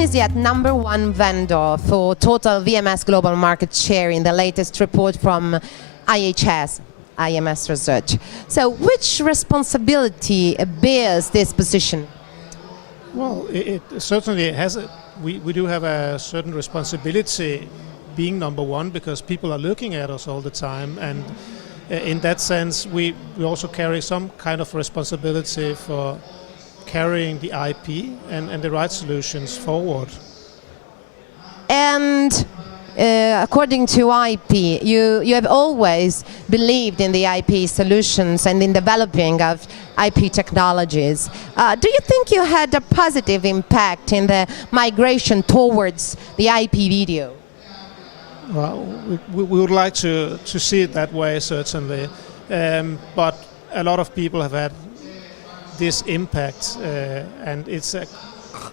Milestone is yet #1 vendor for total VMS global market share in the latest report from IMS Research. So which responsibility bears this position? Well, it certainly has we do have a certain responsibility being #1 because people are looking at us all the time, and in that sense we also carry some kind of responsibility for carrying the IP and the right solutions forward. And according to IP, you have always believed in the IP solutions and in developing of IP technologies. Do you think you had a positive impact in the migration towards the IP video? Well, we would like to see it that way, certainly. But a lot of people have had this impact, and it's an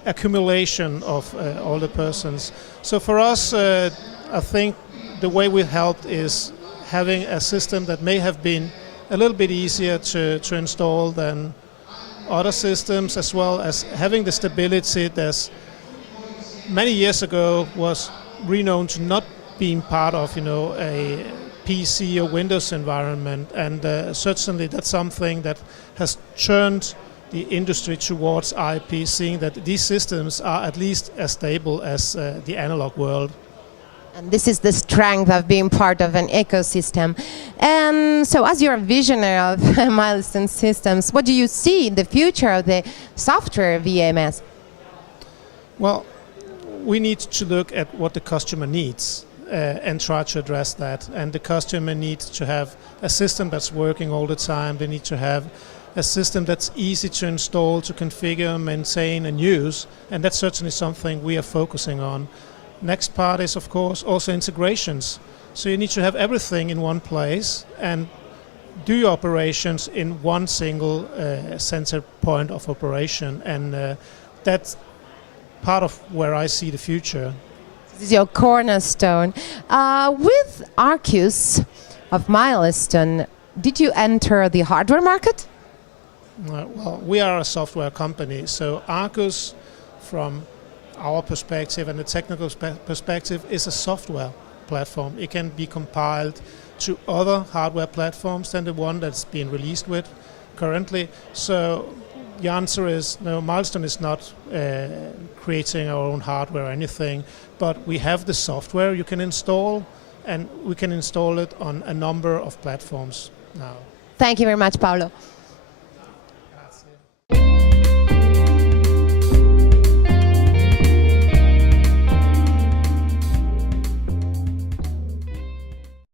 accumulation of all the persons. So for us, I think the way we helped is having a system that may have been a little bit easier to install than other systems, as well as having the stability that many years ago was renowned to not being part of, a PC or Windows environment, and certainly that's something that has turned the industry towards IP, seeing that these systems are at least as stable as the analog world. And this is the strength of being part of an ecosystem. And so as you're a visionary of Milestone Systems, what do you see in the future of the software VMS? Well, we need to look at what the customer needs and try to address that. And the customer needs to have a system that's working all the time. They need to have a system that's easy to install, to configure, maintain and use, and that's certainly something we are focusing on. Next part is, of course, also integrations. So you need to have everything in one place and do your operations in one single center point of operation, and that's part of where I see the future. This is your cornerstone. With Arcus of Milestone, did you enter the hardware market? Well, we are a software company, so Arcus, from our perspective and the technical perspective, is a software platform. It can be compiled to other hardware platforms than the one that's being released with currently. So the answer is no, Milestone is not creating our own hardware or anything, but we have the software you can install, and we can install it on a number of platforms now. Thank you very much, Paolo.